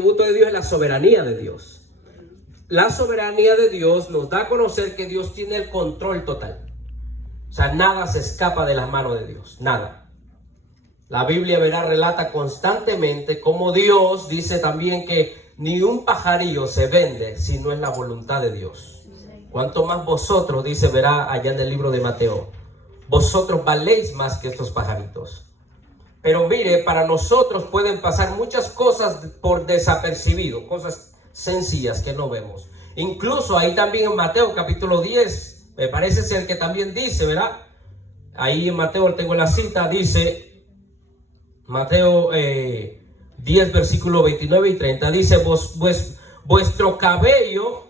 atributos de Dios es la soberanía de Dios. La soberanía de Dios nos da a conocer que Dios tiene el control total. O sea, nada se escapa de las manos de Dios, nada. La Biblia, relata constantemente cómo Dios dice también que ni un pajarillo se vende si no es la voluntad de Dios. Cuanto más vosotros, dice, allá en el libro de Mateo, vosotros valéis más que estos pajaritos. Pero mire, para nosotros pueden pasar muchas cosas por desapercibido, cosas sencillas que no vemos. Incluso ahí también en Mateo capítulo 10, me parece ser que también dice, ahí en Mateo tengo la cita, dice, Mateo 10 versículo 29 y 30, dice, vuestro cabello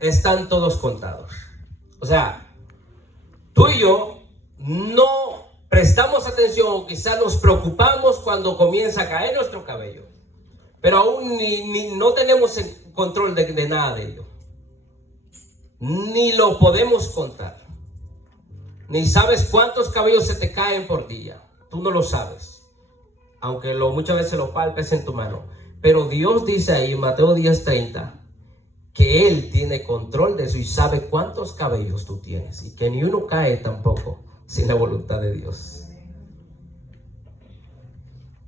están todos contados. O sea, tú y yo no prestamos atención o quizás nos preocupamos cuando comienza a caer nuestro cabello, pero aún no tenemos el control de nada de ello, ni lo podemos contar, ni sabes cuántos cabellos se te caen por día. Tú no lo sabes, aunque muchas veces lo palpes en tu mano. Pero Dios dice ahí en Mateo 10:30 que Él tiene control de eso y sabe cuántos cabellos tú tienes, y que ni uno cae tampoco sin la voluntad de Dios.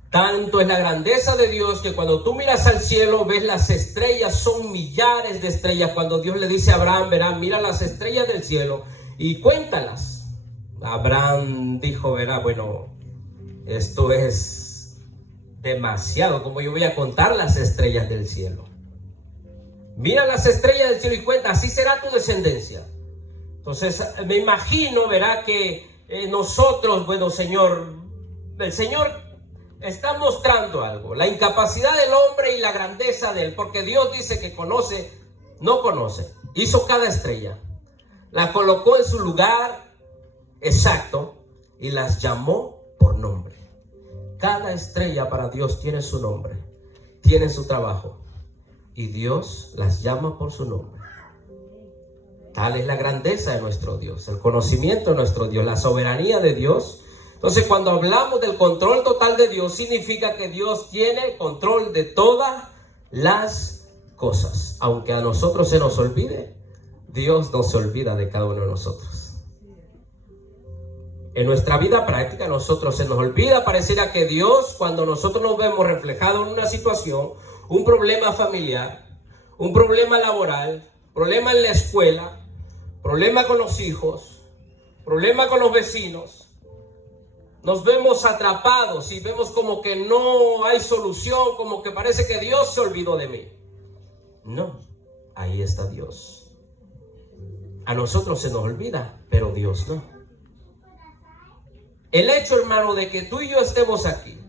Tanto es la grandeza de Dios que cuando tú miras al cielo, ves las estrellas, son millares de estrellas. Cuando Dios le dice a Abraham, mira las estrellas del cielo y cuéntalas. Abraham dijo, bueno, esto es demasiado, como yo voy a contar las estrellas del cielo. Mira las estrellas del cielo y cuenta, así será tu descendencia. Entonces me imagino, que nosotros, Señor, el Señor está mostrando algo, la incapacidad del hombre y la grandeza de Él, porque Dios dice que no conoce, hizo cada estrella, la colocó en su lugar exacto y las llamó por nombre. Cada estrella para Dios tiene su nombre, tiene su trabajo, y Dios las llama por su nombre. Tal es la grandeza de nuestro Dios, el conocimiento de nuestro Dios, la soberanía de Dios. Entonces, cuando hablamos del control total de Dios, significa que Dios tiene control de todas las cosas. Aunque a nosotros se nos olvide, Dios no se olvida de cada uno de nosotros. En nuestra vida práctica, a nosotros se nos olvida, pareciera que Dios, cuando nosotros nos vemos reflejados en una situación, un problema familiar, un problema laboral, problema en la escuela, problema con los hijos, problema con los vecinos, nos vemos atrapados y vemos como que no hay solución, como que parece que Dios se olvidó de mí. No, ahí está Dios. A nosotros se nos olvida, pero Dios no. El hecho, hermano, de que tú y yo estemos aquí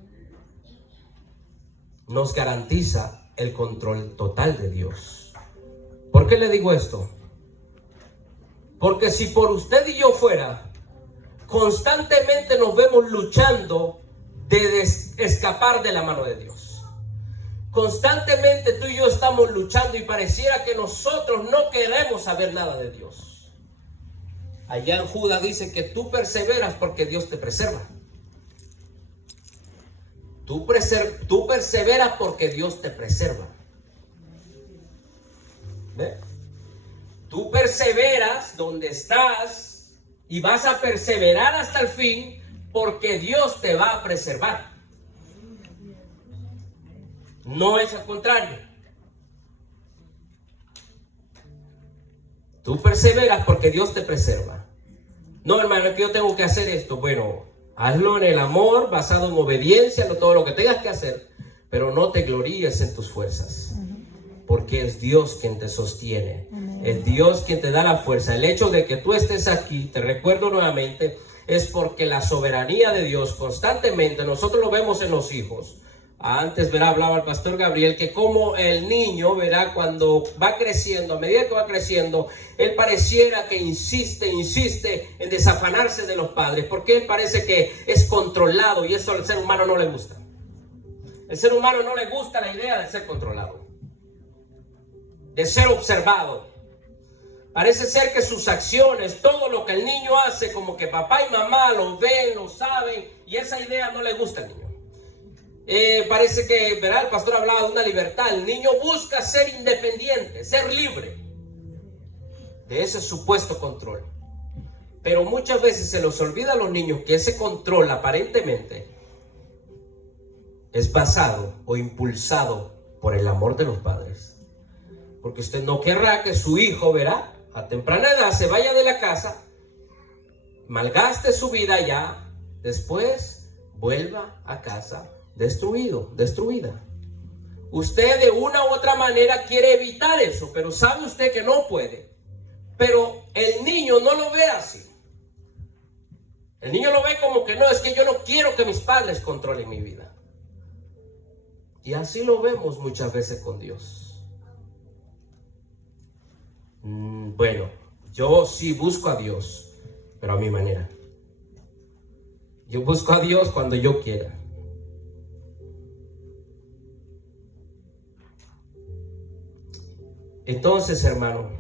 nos garantiza el control total de Dios. ¿Por qué le digo esto? Porque si por usted y yo fuera, constantemente nos vemos luchando de escapar de la mano de Dios. Constantemente tú y yo estamos luchando y pareciera que nosotros no queremos saber nada de Dios. Allá en Judas dice que tú perseveras porque Dios te preserva. Tú perseveras porque Dios te preserva. ¿Ve? Tú perseveras donde estás y vas a perseverar hasta el fin porque Dios te va a preservar. No es al contrario. Tú perseveras porque Dios te preserva. No, hermano, es que yo tengo que hacer esto. Bueno, hazlo en el amor, basado en obediencia, todo lo que tengas que hacer, pero no te gloríes en tus fuerzas, porque es Dios quien te sostiene. Es Dios quien te da la fuerza. El hecho de que tú estés aquí, te recuerdo nuevamente, es porque la soberanía de Dios constantemente, nosotros lo vemos en los hijos. Antes, hablaba el pastor Gabriel que como el niño, cuando va creciendo, a medida que va creciendo, él pareciera que insiste en desafanarse de los padres, porque él parece que es controlado y eso al ser humano no le gusta. El ser humano no le gusta la idea de ser controlado, de ser observado. Parece ser que sus acciones, todo lo que el niño hace, como que papá y mamá lo ven, lo saben, y esa idea no le gusta al niño. Parece que, ¿verdad? El pastor hablaba de una libertad. El niño busca ser independiente, ser libre de ese supuesto control. Pero muchas veces se les olvida a los niños que ese control aparentemente es basado o impulsado por el amor de los padres. Porque usted no querrá que su hijo, verá, a temprana edad se vaya de la casa, malgaste su vida ya, después vuelva a casa destruida. Usted de una u otra manera quiere evitar eso, pero sabe usted que no puede. Pero el niño no lo ve así. El niño lo ve como que no, es que yo no quiero que mis padres controlen mi vida. Y así lo vemos muchas veces con Dios. Bueno, yo sí busco a Dios, pero a mi manera. Yo busco a Dios cuando yo quiera. Entonces, hermano,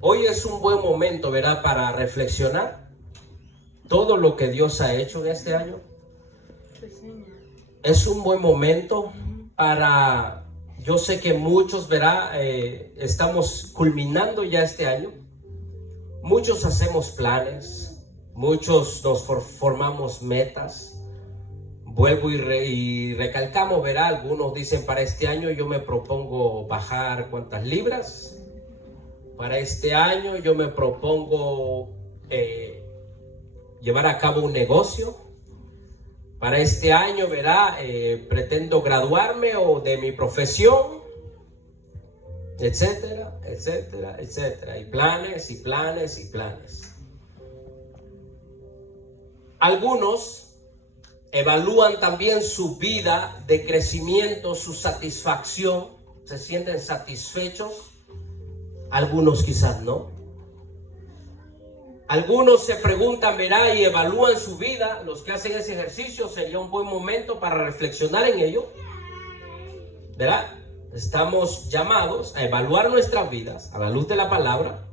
hoy es un buen momento, ¿verdad?, para reflexionar todo lo que Dios ha hecho en este año. Es un buen momento para, yo sé que muchos, ¿verdad?, estamos culminando ya este año. Muchos hacemos planes, muchos nos formamos metas. Vuelvo y recalcamos, ¿verdad? Algunos dicen, para este año yo me propongo bajar ¿cuántas libras? Para este año yo me propongo llevar a cabo un negocio. Para este año, ¿verdad? Pretendo graduarme o de mi profesión, etcétera, etcétera, etcétera. Y planes y planes y planes. Algunos evalúan también su vida de crecimiento, su satisfacción, se sienten satisfechos, algunos quizás no. Algunos se preguntan, verá, y evalúan su vida. Los que hacen ese ejercicio, sería un buen momento para reflexionar en ello. Verá, estamos llamados a evaluar nuestras vidas a la luz de la palabra.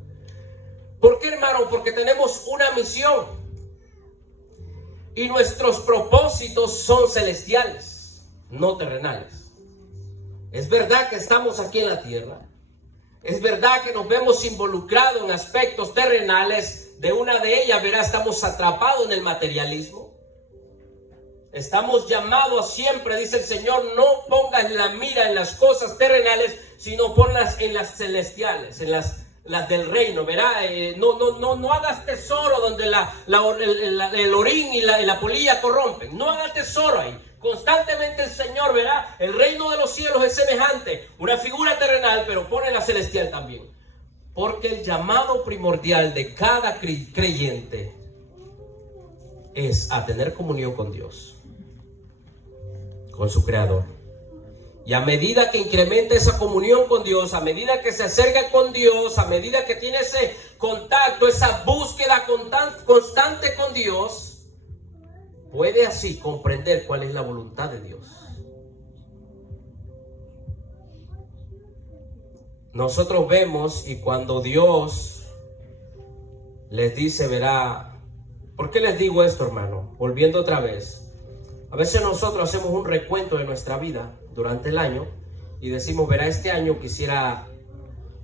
¿Por qué, hermano? Porque tenemos una misión. Y nuestros propósitos son celestiales, no terrenales. Es verdad que estamos aquí en la tierra. Es verdad que nos vemos involucrados en aspectos terrenales. De una de ellas, verá, estamos atrapados en el materialismo. Estamos llamados a siempre, dice el Señor, no pongas la mira en las cosas terrenales, sino ponlas en las celestiales, en las del reino, verá. No hagas tesoro donde el orín y la polilla corrompen. No hagas tesoro ahí. Constantemente el Señor, verá, el reino de los cielos es semejante, una figura terrenal, pero pone la celestial también. Porque el llamado primordial de cada creyente es a tener comunión con Dios, con su Creador. Y a medida que incrementa esa comunión con Dios, a medida que se acerca con Dios, a medida que tiene ese contacto, esa búsqueda constante con Dios, puede así comprender cuál es la voluntad de Dios. Nosotros vemos, y cuando Dios les dice, verá, ¿por qué les digo esto, hermano? Volviendo otra vez. A veces nosotros hacemos un recuento de nuestra vida durante el año y decimos, verá, este año quisiera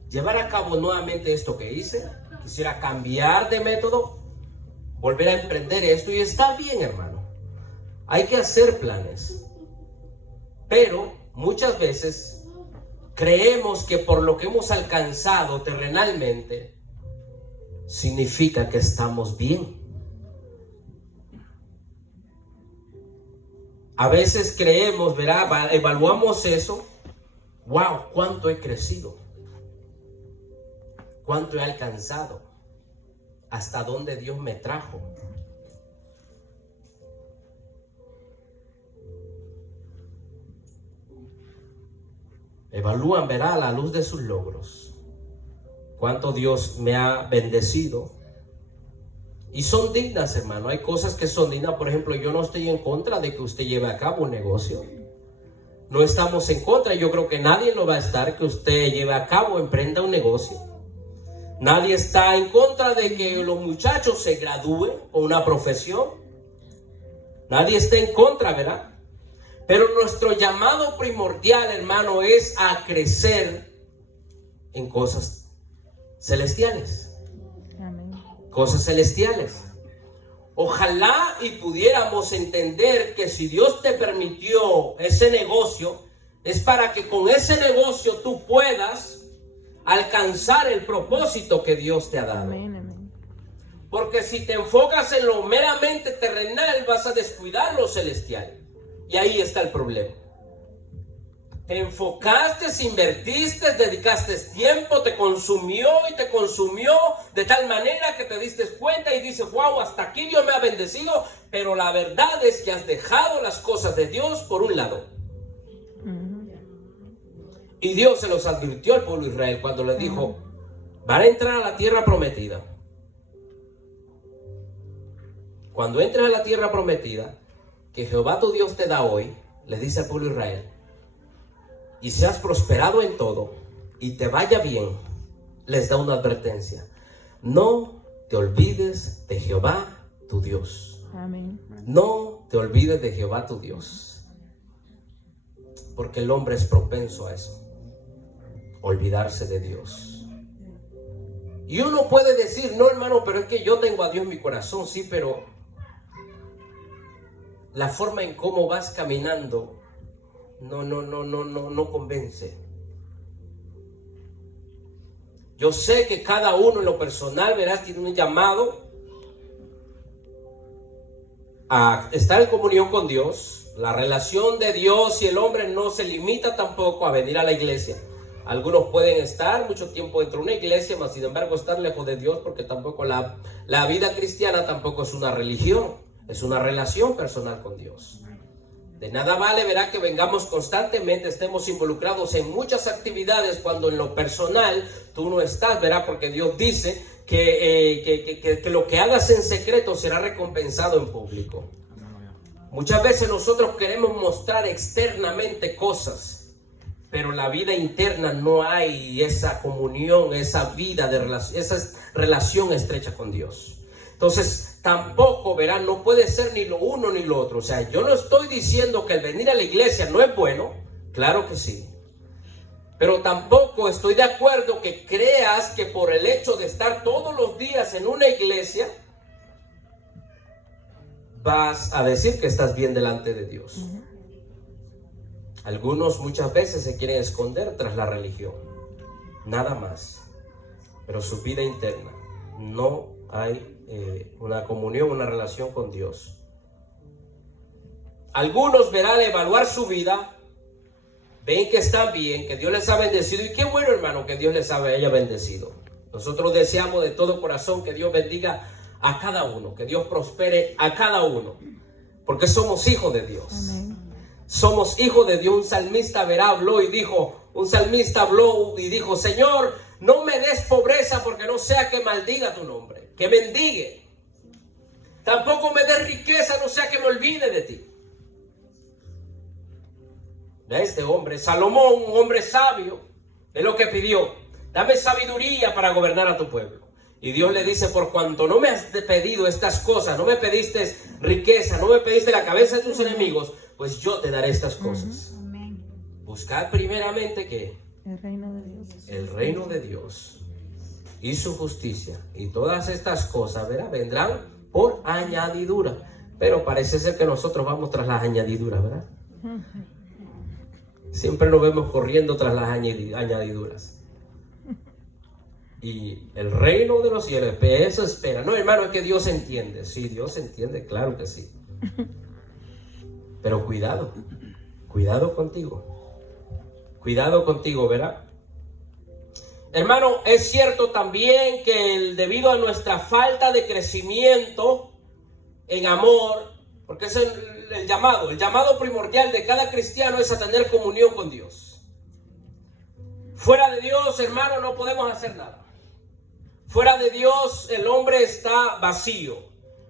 llevar a cabo nuevamente esto que hice, quisiera cambiar de método, volver a emprender esto, y está bien, hermano. Hay que hacer planes, pero muchas veces creemos que por lo que hemos alcanzado terrenalmente significa que estamos bien. A veces creemos, verá, evaluamos eso. Wow, cuánto he crecido, cuánto he alcanzado, hasta dónde Dios me trajo. Evalúan, verá, a la luz de sus logros, cuánto Dios me ha bendecido. Y son dignas, hermano. Hay cosas que son dignas. Por ejemplo, yo no estoy en contra de que usted lleve a cabo un negocio. No estamos en contra. Yo creo que nadie lo va a estar que usted lleve a cabo, emprenda un negocio. Nadie está en contra de que los muchachos se gradúen con una profesión. Nadie está en contra, ¿verdad? Pero nuestro llamado primordial, hermano, es a crecer en cosas celestiales. Amén. Cosas celestiales. Ojalá y pudiéramos entender que si Dios te permitió ese negocio, es para que con ese negocio tú puedas alcanzar el propósito que Dios te ha dado. Amén, amén. Porque si te enfocas en lo meramente terrenal, vas a descuidar lo celestial. Y ahí está el problema. Te enfocaste, invertiste, dedicaste tiempo, te consumió de tal manera que te diste cuenta y dices, wow, hasta aquí Dios me ha bendecido. Pero la verdad es que has dejado las cosas de Dios por un lado. Y Dios se los advirtió al pueblo de Israel cuando les dijo, van a entrar a la tierra prometida. Cuando entres a la tierra prometida, que Jehová tu Dios te da hoy, les dice al pueblo de Israel, y seas prosperado en todo, y te vaya bien, les da una advertencia. No te olvides de Jehová tu Dios. Amén. No te olvides de Jehová tu Dios. Porque el hombre es propenso a eso. Olvidarse de Dios. Y uno puede decir, no hermano, pero es que yo tengo a Dios en mi corazón, sí, pero la forma en cómo vas caminando no convence. Yo sé que cada uno en lo personal, verás, tiene un llamado a estar en comunión con Dios. La relación de Dios y el hombre no se limita tampoco a venir a la iglesia. Algunos pueden estar mucho tiempo dentro de una iglesia, mas sin embargo estar lejos de Dios, porque tampoco la vida cristiana tampoco es una religión, es una relación personal con Dios. De nada vale, verá, que vengamos constantemente, estemos involucrados en muchas actividades cuando en lo personal tú no estás, verá, porque Dios dice que lo que hagas en secreto será recompensado en público. Muchas veces nosotros queremos mostrar externamente cosas, pero en la vida interna no hay esa comunión, esa vida de relación, esa relación estrecha con Dios. Entonces tampoco, verán, no puede ser ni lo uno ni lo otro. O sea, yo no estoy diciendo que el venir a la iglesia no es bueno, claro que sí. Pero tampoco estoy de acuerdo que creas que por el hecho de estar todos los días en una iglesia vas a decir que estás bien delante de Dios. Algunos muchas veces se quieren esconder tras la religión, nada más. Pero su vida interna no hay una comunión, una relación con Dios. Algunos, verán, al evaluar su vida, ven que están bien, que Dios les ha bendecido. Y qué bueno, hermano, que Dios les haya bendecido. Nosotros deseamos de todo corazón que Dios bendiga a cada uno, que Dios prospere a cada uno, porque somos hijos de Dios. Amén. Somos hijos de Dios. Un salmista, verá, habló y dijo, Señor, no me des pobreza, porque no sea que maldiga tu nombre, que bendigue. Tampoco me des riqueza, no sea que me olvide de ti. De este hombre, Salomón, un hombre sabio, de lo que pidió: dame sabiduría para gobernar a tu pueblo. Y Dios le dice: por cuanto no me has pedido estas cosas, no me pediste riqueza, no me pediste la cabeza de tus enemigos, pues yo te daré estas cosas. Buscad primeramente ¿qué? El reino de Dios. El reino de Dios y su justicia, y todas estas cosas, ¿verdad?, vendrán por añadidura. Pero parece ser que nosotros vamos tras las añadiduras, ¿verdad? Siempre nos vemos corriendo tras las añadiduras. Y el reino de los cielos, eso espera. No, hermano, es que Dios entiende. Sí, Dios entiende, claro que sí. Pero cuidado contigo. Cuidado contigo, ¿verdad? Hermano, es cierto también que debido a nuestra falta de crecimiento en amor, porque es el llamado primordial de cada cristiano es a tener comunión con Dios. Fuera de Dios, hermano, no podemos hacer nada. Fuera de Dios, el hombre está vacío.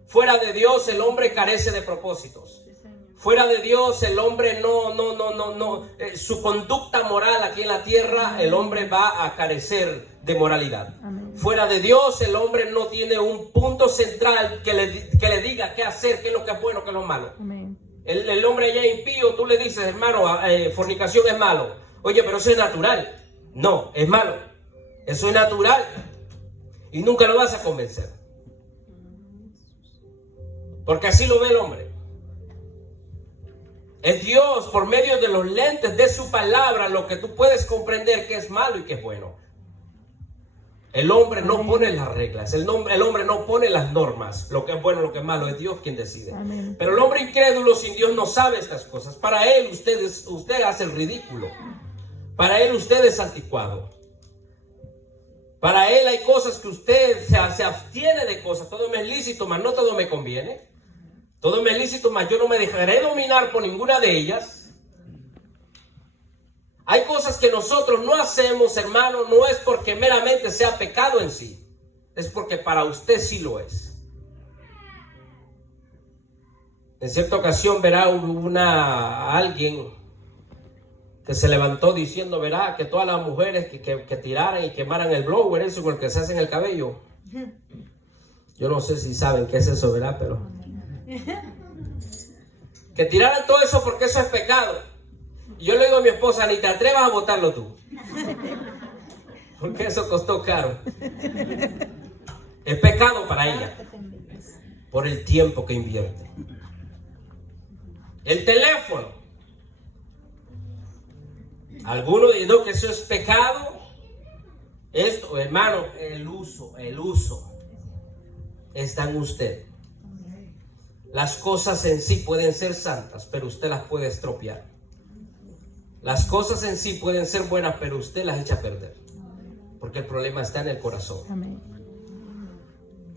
Fuera de Dios, el hombre carece de propósitos. Fuera de Dios, el hombre su conducta moral aquí en la tierra, el hombre va a carecer de moralidad. Amén. Fuera de Dios, el hombre no tiene un punto central que le diga qué hacer, qué es lo que es bueno, qué es lo malo. Amén. El hombre allá impío, tú le dices, hermano, fornicación es malo. Oye, pero eso es natural. No, es malo. Eso es natural. Y nunca lo vas a convencer. Porque así lo ve el hombre. Es Dios, por medio de los lentes de su palabra, lo que tú puedes comprender que es malo y que es bueno. El hombre no pone las reglas, el hombre no pone las normas, lo que es bueno, lo que es malo, es Dios quien decide. Amén. Pero el hombre incrédulo sin Dios no sabe estas cosas. Para él usted hace el ridículo. Para él usted es anticuado. Para él hay cosas que usted se abstiene de cosas. Todo me es lícito, mas no todo me conviene. Todo me es lícito, mas yo no me dejaré dominar por ninguna de ellas. Hay cosas que nosotros no hacemos, hermano, no es porque meramente sea pecado en sí. Es porque para usted sí lo es. En cierta ocasión verá alguien que se levantó diciendo, verá, que todas las mujeres que tiraran y quemaran el blower, eso con el que se hacen el cabello. Yo no sé si saben qué es eso, verá, pero que tiraran todo eso porque eso es pecado. Y yo le digo a mi esposa, ni te atrevas a botarlo tú, porque eso costó caro. Es pecado para ella por el tiempo que invierte. El teléfono. Algunos dicen no, que eso es pecado. Esto, hermano, el uso está en usted. Las cosas en sí pueden ser santas, pero usted las puede estropear. Las cosas en sí pueden ser buenas, pero usted las echa a perder. Porque el problema está en el corazón. Amén.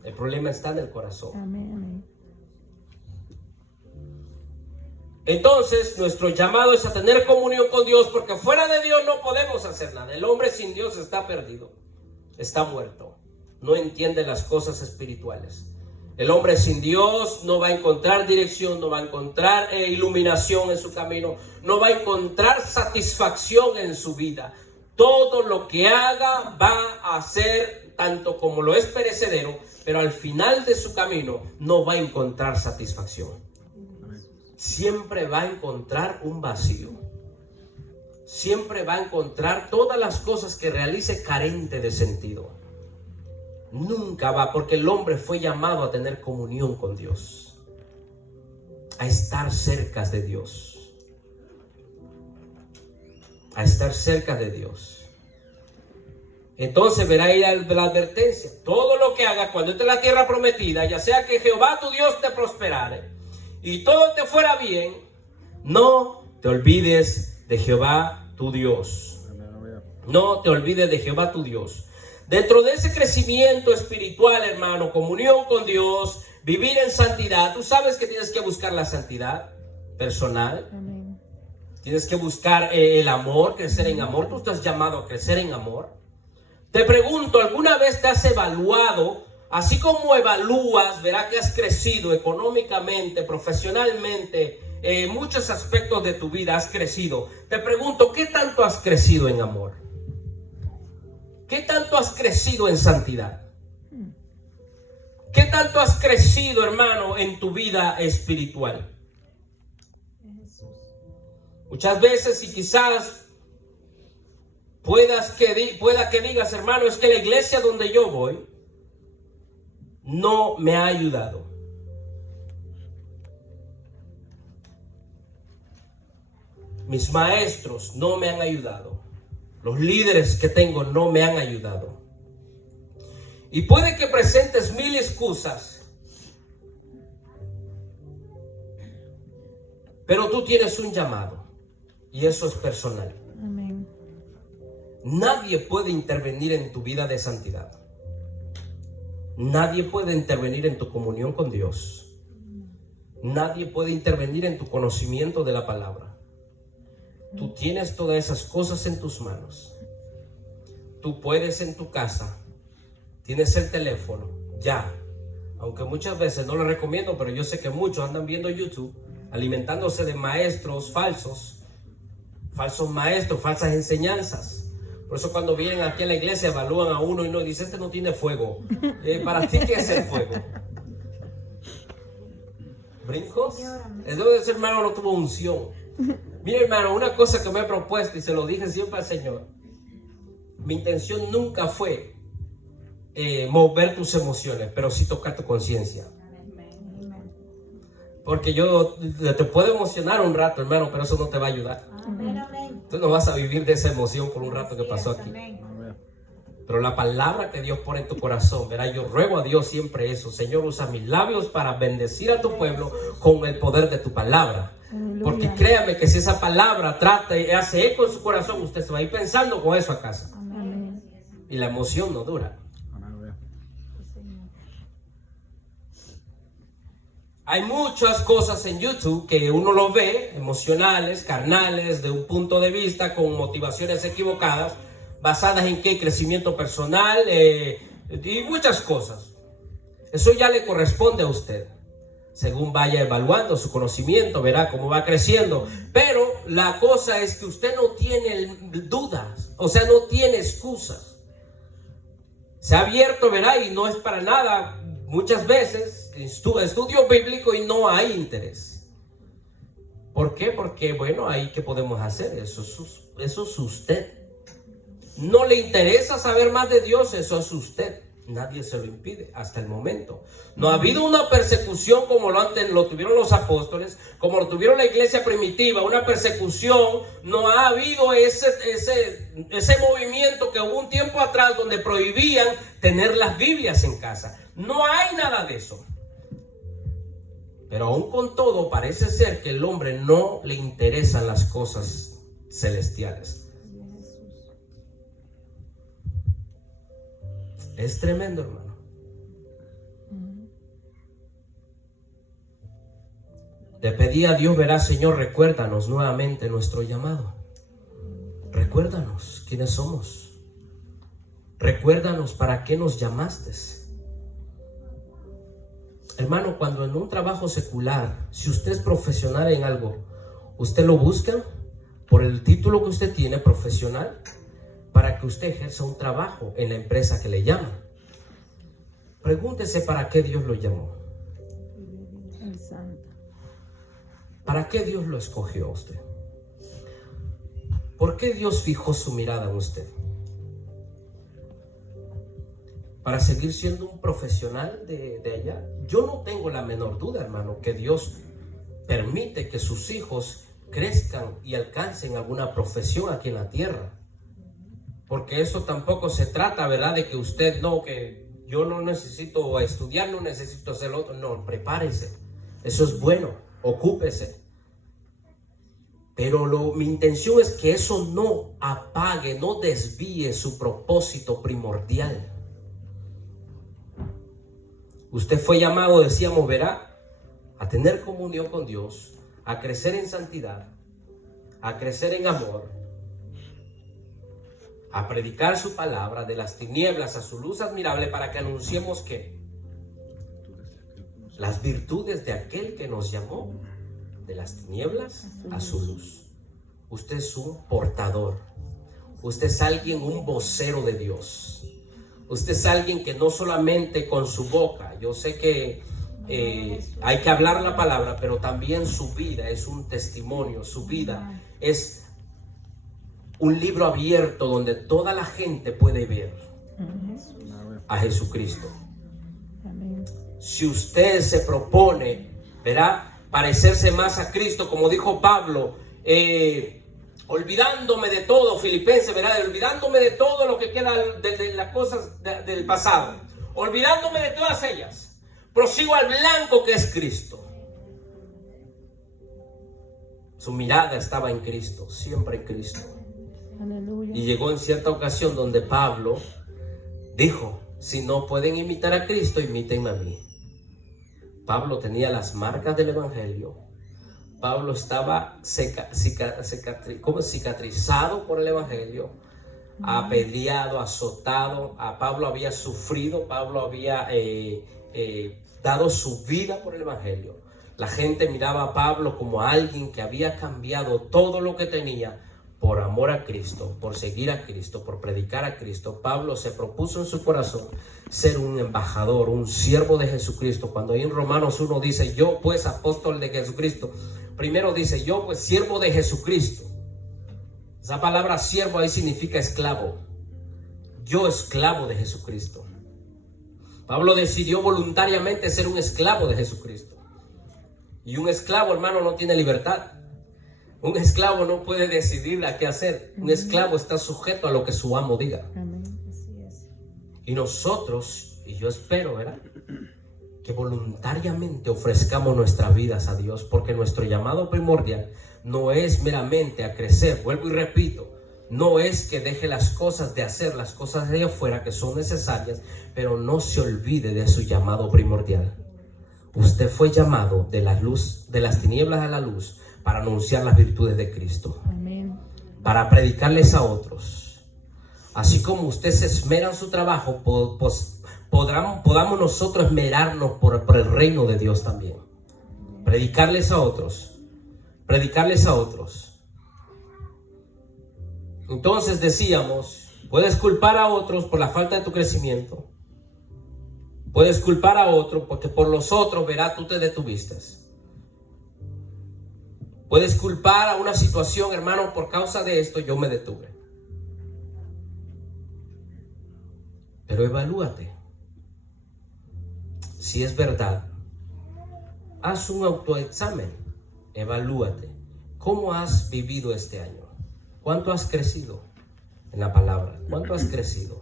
El problema está en el corazón. Amén. Amén. Entonces, nuestro llamado es a tener comunión con Dios, porque fuera de Dios no podemos hacer nada. El hombre sin Dios está perdido, está muerto, no entiende las cosas espirituales. El hombre sin Dios no va a encontrar dirección, no va a encontrar iluminación en su camino, no va a encontrar satisfacción en su vida. Todo lo que haga va a ser tanto como lo es perecedero, pero al final de su camino no va a encontrar satisfacción. Siempre va a encontrar un vacío. Siempre va a encontrar todas las cosas que realice carente de sentido. Nunca va, porque el hombre fue llamado a tener comunión con Dios, a estar cerca de Dios, a estar cerca de Dios. Entonces verá ahí la advertencia. Todo lo que hagas cuando estés en la tierra prometida, ya sea que Jehová tu Dios te prosperare y todo te fuera bien, no te olvides de Jehová tu Dios. No te olvides de Jehová tu Dios. Dentro de ese crecimiento espiritual, hermano, comunión con Dios, vivir en santidad, tú sabes que tienes que buscar la santidad personal. Amén. Tienes que buscar el amor, crecer en amor. Tú estás llamado a crecer en amor. Te pregunto, ¿alguna vez te has evaluado? Así como evalúas, verás que has crecido económicamente, profesionalmente, en muchos aspectos de tu vida has crecido. Te pregunto, ¿qué tanto has crecido en amor? ¿Qué tanto has crecido en santidad? ¿Qué tanto has crecido, hermano, en tu vida espiritual? Muchas veces, y quizás pueda que digas, hermano, es que la iglesia donde yo voy no me ha ayudado. Mis maestros no me han ayudado. Los líderes que tengo no me han ayudado. Y puede que presentes mil excusas, pero tú tienes un llamado y eso es personal. Amén. Nadie puede intervenir en tu vida de santidad. Nadie puede intervenir en tu comunión con Dios. Nadie puede intervenir en tu conocimiento de la palabra. Tú tienes todas esas cosas en tus manos. Tú puedes en tu casa. Tienes el teléfono. Ya. Aunque muchas veces no lo recomiendo, pero yo sé que muchos andan viendo YouTube. alimentándose de maestros falsos, falsos maestros, falsas enseñanzas. Por eso cuando vienen aquí a la iglesia evalúan a uno y no dicen, este no tiene fuego. ¿Para ti qué es el fuego? ¿Brincos? Eso de ese hermano no tuvo unción. Mira, hermano, una cosa que me he propuesto y se lo dije siempre al Señor. Mi intención nunca fue mover tus emociones, pero sí tocar tu conciencia. Porque yo te puedo emocionar un rato, hermano, pero eso no te va a ayudar. Tú no vas a vivir de esa emoción por un rato que pasó aquí. Pero la palabra que Dios pone en tu corazón, verá, yo ruego a Dios siempre eso. Señor, usa mis labios para bendecir a tu pueblo con el poder de tu palabra. Porque créame que si esa palabra trata y hace eco en su corazón, usted se va a ir pensando con eso a casa. Y la emoción no dura. Hay muchas cosas en YouTube que uno lo ve, emocionales, carnales, de un punto de vista, con motivaciones equivocadas, basadas en qué, crecimiento personal y muchas cosas. Eso ya le corresponde a usted. Según vaya evaluando su conocimiento, verá cómo va creciendo. Pero la cosa es que usted no tiene dudas, o sea, no tiene excusas. Se ha abierto, verá, y no es para nada. Muchas veces estudio bíblico y no hay interés. ¿Por qué? Porque, bueno, ahí ¿qué podemos hacer? Eso es usted. No le interesa saber más de Dios, eso es usted. Nadie se lo impide hasta el momento. No ha habido una persecución como lo tuvieron los apóstoles, como lo tuvieron la iglesia primitiva, una persecución. No ha habido ese movimiento que hubo un tiempo atrás donde prohibían tener las Biblias en casa. No hay nada de eso. Pero aún con todo parece ser que el hombre no le interesan las cosas celestiales. Es tremendo, hermano. Le pedí a Dios, verá, Señor, recuérdanos nuevamente nuestro llamado. Recuérdanos quiénes somos. Recuérdanos para qué nos llamaste. Hermano, cuando en un trabajo secular, si usted es profesional en algo, ¿usted lo busca por el título que usted tiene profesional? Para que usted ejerza un trabajo en la empresa que le llama. Pregúntese para qué Dios lo llamó. ¿Para qué Dios lo escogió a usted? ¿Por qué Dios fijó su mirada en usted? ¿Para seguir siendo un profesional de allá? Yo no tengo la menor duda, hermano, que Dios permite que sus hijos crezcan y alcancen alguna profesión aquí en la tierra. Porque eso tampoco se trata, ¿verdad? De que usted que yo no necesito estudiar, no necesito hacer lo otro. No, prepárese. Eso es bueno, ocúpese. Pero mi intención es que eso no apague, no desvíe su propósito primordial. Usted fue llamado, decíamos, verá, a tener comunión con Dios, a crecer en santidad, a crecer en amor, a predicar su palabra de las tinieblas a su luz admirable, para que anunciemos que las virtudes de aquel que nos llamó de las tinieblas a su luz. Usted es un portador. Usted es alguien, un vocero de Dios. Usted es alguien que no solamente con su boca, yo sé que hay que hablar la palabra, pero también su vida es un testimonio. Su vida es un libro abierto donde toda la gente puede ver a Jesucristo. Si usted se propone, verá, parecerse más a Cristo, como dijo Pablo, olvidándome de todo, Filipenses, verá, olvidándome de todo lo que queda de las cosas del pasado, olvidándome de todas ellas, prosigo al blanco que es Cristo. Su mirada estaba en Cristo, siempre en Cristo. Aleluya. Y llegó en cierta ocasión donde Pablo dijo: si no pueden imitar a Cristo, imítenme a mí. Pablo tenía las marcas del evangelio. Pablo estaba cicatrizado por el evangelio, apedreado, azotado. A Pablo había sufrido, Pablo había dado su vida por el evangelio. La gente miraba a Pablo como a alguien que había cambiado todo lo que tenía por amor a Cristo, por seguir a Cristo, por predicar a Cristo. Pablo se propuso en su corazón ser un embajador, un siervo de Jesucristo. Cuando ahí en Romanos 1 dice, yo pues apóstol de Jesucristo, primero dice, yo pues siervo de Jesucristo. Esa palabra siervo ahí significa esclavo. Yo esclavo de Jesucristo. Pablo decidió voluntariamente ser un esclavo de Jesucristo. Y un esclavo, hermano, no tiene libertad. Un esclavo no puede decidir a qué hacer. Un esclavo está sujeto a lo que su amo diga. Amén. Así es. Y nosotros, y yo espero, ¿verdad?, que voluntariamente ofrezcamos nuestras vidas a Dios, porque nuestro llamado primordial no es meramente a crecer. Vuelvo y repito, no es que deje las cosas de hacer, las cosas de allá afuera que son necesarias, pero no se olvide de su llamado primordial. Usted fue llamado de la luz, de las tinieblas a la luz, para anunciar las virtudes de Cristo. Amén. Para predicarles a otros. Así como usted se esmera en su trabajo, podamos nosotros esmerarnos por el reino de Dios también. Predicarles a otros. Predicarles a otros. Entonces decíamos, puedes culpar a otros por la falta de tu crecimiento. Puedes culpar a otros porque por los otros, verá, tú te detuviste. Puedes culpar a una situación, hermano, por causa de esto yo me detuve. Pero evalúate. Si es verdad, haz un autoexamen. Evalúate. ¿Cómo has vivido este año? ¿Cuánto has crecido en la palabra? ¿Cuánto has crecido?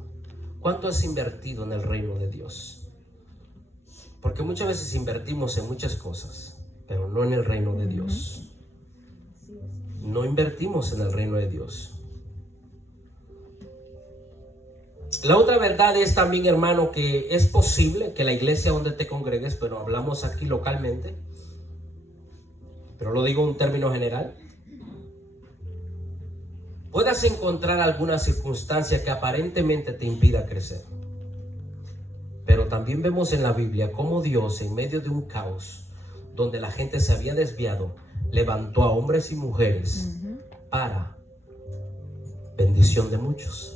¿Cuánto has invertido en el reino de Dios? Porque muchas veces invertimos en muchas cosas, pero no en el reino de Dios. No invertimos en el reino de Dios. La otra verdad es también, hermano, que es posible que la iglesia donde te congregues, pero hablamos aquí localmente, pero lo digo en términos general, puedas encontrar alguna circunstancia que aparentemente te impida crecer. Pero también vemos en la Biblia cómo Dios, en medio de un caos donde la gente se había desviado, levantó a hombres y mujeres para bendición de muchos.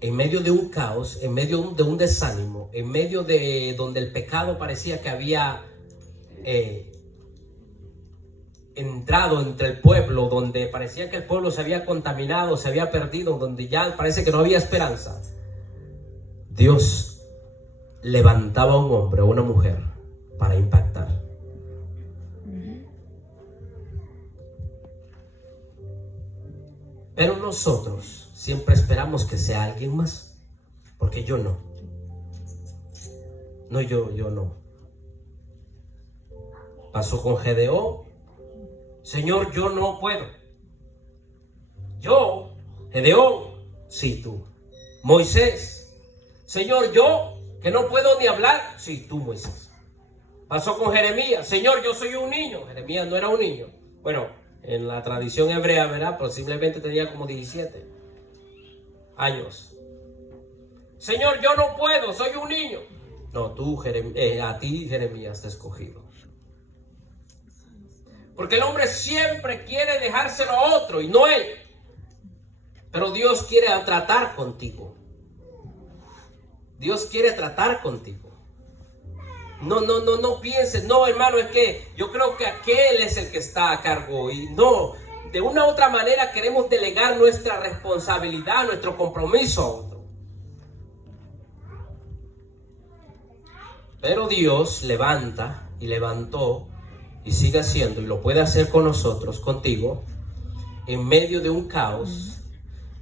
En medio de un caos, en medio de un desánimo, en medio de donde el pecado parecía que había entrado entre el pueblo, donde parecía que el pueblo se había contaminado, se había perdido, donde ya parece que no había esperanza, Dios levantaba a un hombre o una mujer para impactar. Pero nosotros siempre esperamos que sea alguien más, porque yo no. No, yo no. Pasó con Gedeón. Señor, yo no puedo. Yo, Gedeón, sí, tú. Moisés, Señor, yo que no puedo ni hablar, sí, tú, Moisés. Pasó con Jeremías. Señor, yo soy un niño. Jeremías no era un niño. Bueno, en la tradición hebrea, ¿verdad? Posiblemente tenía como 17 años. Señor, yo no puedo, soy un niño. No, tú, a ti, Jeremías, te he escogido. Porque el hombre siempre quiere dejárselo a otro y no él. Pero Dios quiere tratar contigo. Dios quiere tratar contigo. No pienses, no, hermano, es que yo creo que aquel es el que está a cargo. Y no, de una u otra manera queremos delegar nuestra responsabilidad, nuestro compromiso a otro. Pero Dios levanta y levantó y sigue haciendo, y lo puede hacer con nosotros, contigo, en medio de un caos,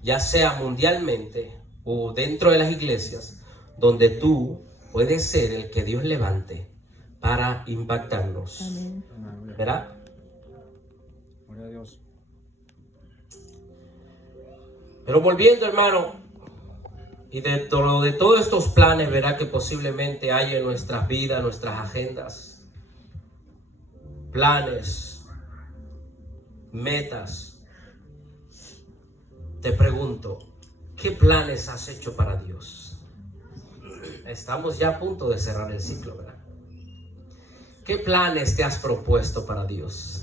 ya sea mundialmente o dentro de las iglesias, donde tú puedes ser el que Dios levante para impactarnos. Amén. ¿Verdad? Gloria a Dios. Pero volviendo, hermano, y de todos estos planes, verá que posiblemente hay en nuestras vidas, nuestras agendas, planes, metas. Te pregunto, ¿qué planes has hecho para Dios? estamos ya a punto de cerrar el ciclo, ¿verdad? ¿Qué planes te has propuesto para Dios?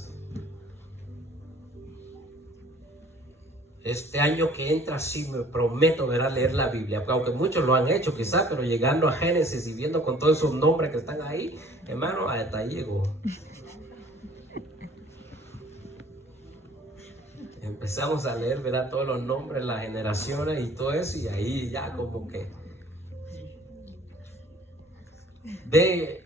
Este año que entra, sí me prometo, ¿verdad?, leer la Biblia, aunque muchos lo han hecho quizás, pero llegando a Génesis y viendo con todos esos nombres que están ahí, hermano, hasta ahí llegó. Empezamos a leer, ¿verdad?, todos los nombres, las generaciones y todo eso, y ahí ya como que ve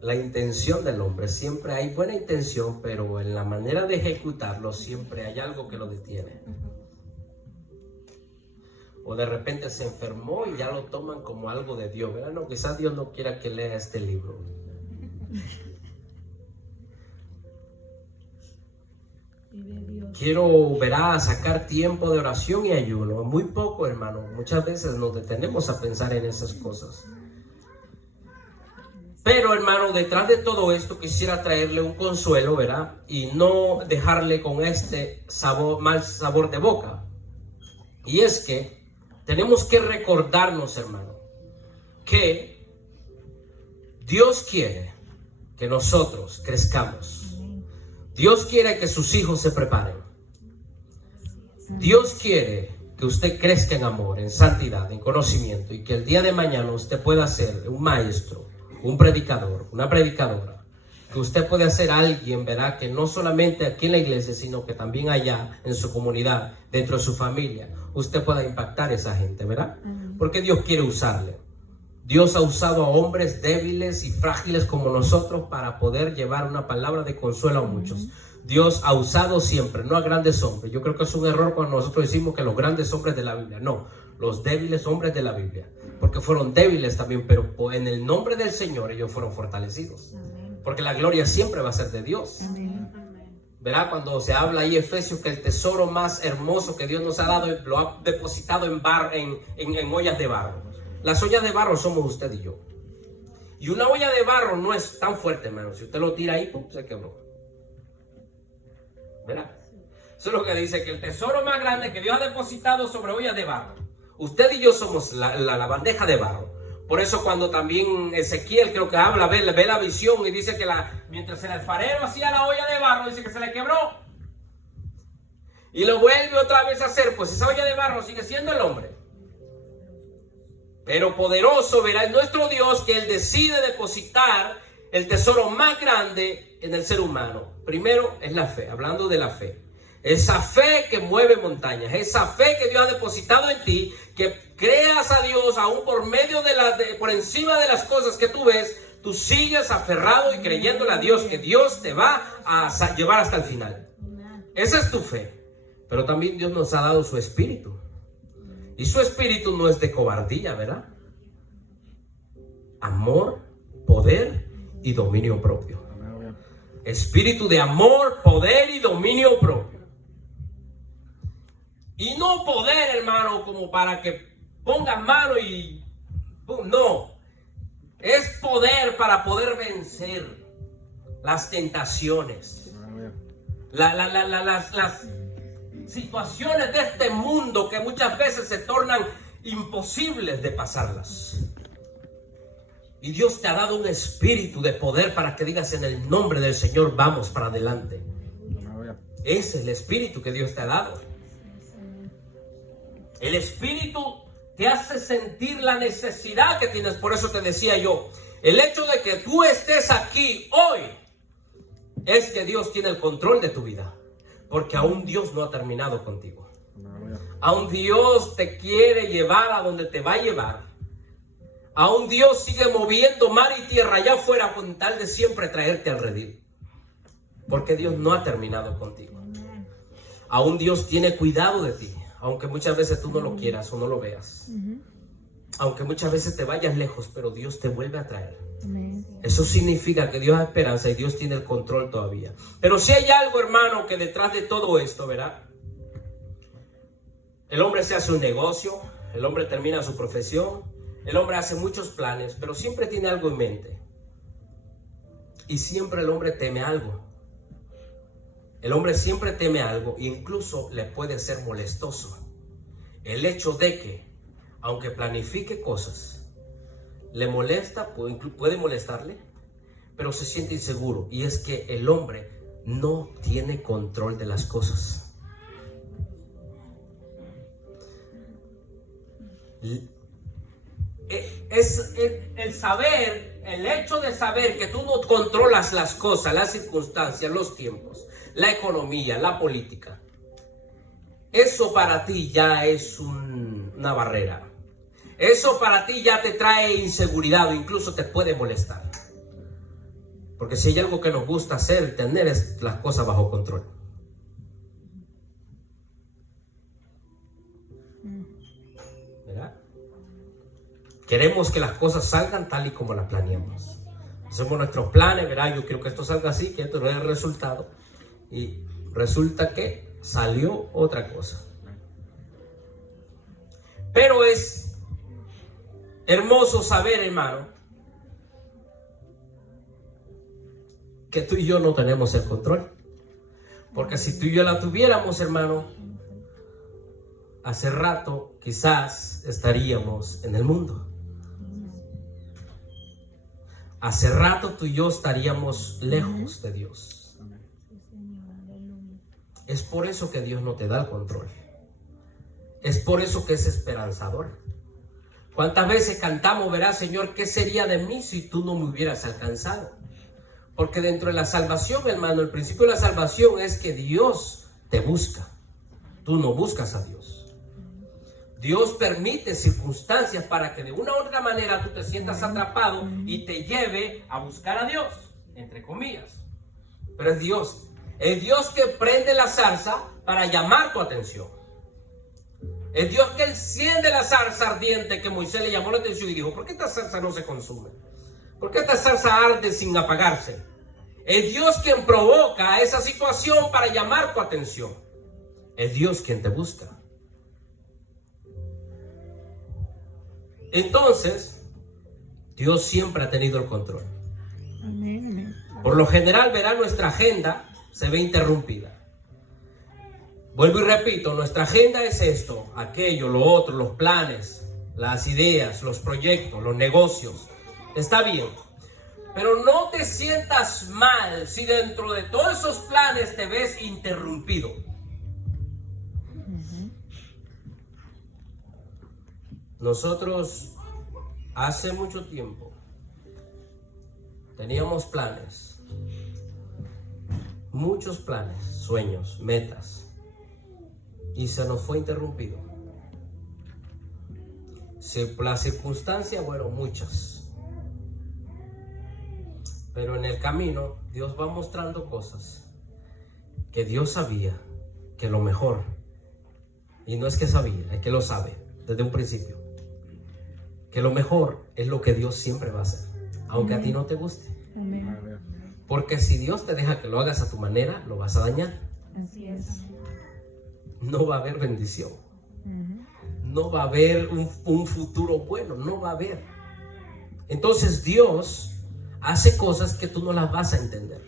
la intención del hombre. Siempre hay buena intención, pero en la manera de ejecutarlo siempre hay algo que lo detiene. O de repente se enfermó y ya lo toman como algo de Dios, ¿verdad? No, quizás Dios no quiera que lea este libro. Quiero, verá, sacar tiempo de oración y ayuno. Muy poco, hermano. Muchas veces nos detenemos a pensar en esas cosas. Pero, hermano, detrás de todo esto quisiera traerle un consuelo, ¿verdad? Y no dejarle con este sabor, mal sabor de boca. Y es que tenemos que recordarnos, hermano, que Dios quiere que nosotros crezcamos. Dios quiere que sus hijos se preparen. Dios quiere que usted crezca en amor, en santidad, en conocimiento, y que el día de mañana usted pueda ser un maestro, un predicador, una predicadora, que usted puede ser alguien, ¿verdad?, que no solamente aquí en la iglesia, sino que también allá en su comunidad, dentro de su familia, usted pueda impactar a esa gente, ¿verdad? Porque Dios quiere usarle. Dios ha usado a hombres débiles y frágiles como nosotros para poder llevar una palabra de consuelo a muchos. Dios ha usado siempre, no a grandes hombres. Yo creo que es un error cuando nosotros decimos que los grandes hombres de la Biblia. No, los débiles hombres de la Biblia. Porque fueron débiles también, pero en el nombre del Señor ellos fueron fortalecidos. Porque la gloria siempre va a ser de Dios. Verá, cuando se habla ahí Efesios que el tesoro más hermoso que Dios nos ha dado lo ha depositado en ollas de barro. Las ollas de barro somos usted y yo. Y una olla de barro no es tan fuerte, hermano. Si usted lo tira ahí, ¡pum!, se quebró. ¿Verdad? Eso es lo que dice, que el tesoro más grande que Dios ha depositado sobre ollas de barro. Usted y yo somos la bandeja de barro. Por eso cuando también Ezequiel creo que habla, ve la visión y dice que mientras el alfarero hacía la olla de barro, dice que se le quebró. Y lo vuelve otra vez a hacer, pues esa olla de barro sigue siendo el hombre. Pero poderoso, verá, es nuestro Dios, que Él decide depositar el tesoro más grande en el ser humano. Primero es la fe, hablando de la fe. Esa fe que mueve montañas, esa fe que Dios ha depositado en ti, que creas a Dios aún por medio por encima de las cosas que tú ves, tú sigues aferrado y creyéndole a Dios que Dios te va a llevar hasta el final. Esa es tu fe. Pero también Dios nos ha dado su espíritu. Y su espíritu no es de cobardía, ¿verdad? Amor, poder y dominio propio. Espíritu de amor, poder y dominio propio. Y no poder, hermano, como para que pongas mano y... No. Es poder para poder vencer las tentaciones. Las situaciones de este mundo que muchas veces se tornan imposibles de pasarlas. Y Dios te ha dado un espíritu de poder para que digas en el nombre del Señor, vamos para adelante. Ese es el espíritu que Dios te ha dado. El espíritu te hace sentir la necesidad que tienes. Por eso te decía yo, el hecho de que tú estés aquí hoy es que Dios tiene el control de tu vida. Porque aún Dios no ha terminado contigo. Aún Dios te quiere llevar a donde te va a llevar. Aún Dios sigue moviendo mar y tierra allá afuera con tal de siempre traerte al redil. Porque Dios no ha terminado contigo. Aún Dios tiene cuidado de ti. Aunque muchas veces tú no lo quieras o no lo veas. Aunque muchas veces te vayas lejos, pero Dios te vuelve a traer. Eso significa que Dios da esperanza y Dios tiene el control todavía. Pero si hay algo, hermano, que detrás de todo esto, ¿verdad? El hombre se hace un negocio, el hombre termina su profesión, el hombre hace muchos planes, pero siempre tiene algo en mente. Y siempre el hombre teme algo. El hombre siempre teme algo e incluso le puede ser molestoso el hecho de que aunque planifique cosas, le molesta, puede molestarle, pero se siente inseguro. Y es que el hombre no tiene control de las cosas. Es el saber, el hecho de saber que tú no controlas las cosas, las circunstancias, los tiempos, la economía, la política. Eso para ti ya es una barrera. Eso para ti ya te trae inseguridad o incluso te puede molestar. Porque si hay algo que nos gusta hacer, tener es las cosas bajo control. ¿Verdad? Queremos que las cosas salgan tal y como las planeamos. Hacemos nuestros planes, ¿verdad? Yo quiero que esto salga así, que esto no es el resultado. Y resulta que salió otra cosa. Pero es hermoso saber, hermano, que tú y yo no tenemos el control. Porque si tú y yo la tuviéramos, hermano, hace rato quizás estaríamos en el mundo. Hace rato tú y yo estaríamos lejos de Dios. Es por eso que Dios no te da el control. Es por eso que es esperanzador. ¿Cuántas veces cantamos, verás, Señor, qué sería de mí si tú no me hubieras alcanzado? Porque dentro de la salvación, hermano, el principio de la salvación es que Dios te busca. Tú no buscas a Dios. Dios permite circunstancias para que de una u otra manera tú te sientas atrapado y te lleve a buscar a Dios, entre comillas. Pero es Dios que prende la zarza para llamar tu atención. Es Dios que enciende la zarza ardiente que Moisés le llamó la atención y dijo: ¿por qué esta zarza no se consume? ¿Por qué esta zarza arde sin apagarse? Es Dios quien provoca esa situación para llamar tu atención. Es Dios quien te busca. Entonces, Dios siempre ha tenido el control. Amén. Por lo general, verá, nuestra agenda se ve interrumpida. Vuelvo y repito, nuestra agenda es esto, aquello, lo otro, los planes, las ideas, los proyectos, los negocios. Está bien, pero no te sientas mal si dentro de todos esos planes te ves interrumpido. Nosotros hace mucho tiempo teníamos planes, muchos planes, sueños, metas, y se nos fue interrumpido. Las circunstancias, bueno, muchas, pero en el camino Dios va mostrando cosas que Dios sabía que lo mejor, y no es que sabía, es que lo sabe desde un principio, que lo mejor es lo que Dios siempre va a hacer, aunque a ti no te guste. Amén. Porque si Dios te deja que lo hagas a tu manera, lo vas a dañar. Así es. No va a haber bendición. No va a haber un futuro bueno, no va a haber. Entonces Dios hace cosas que tú no las vas a entender.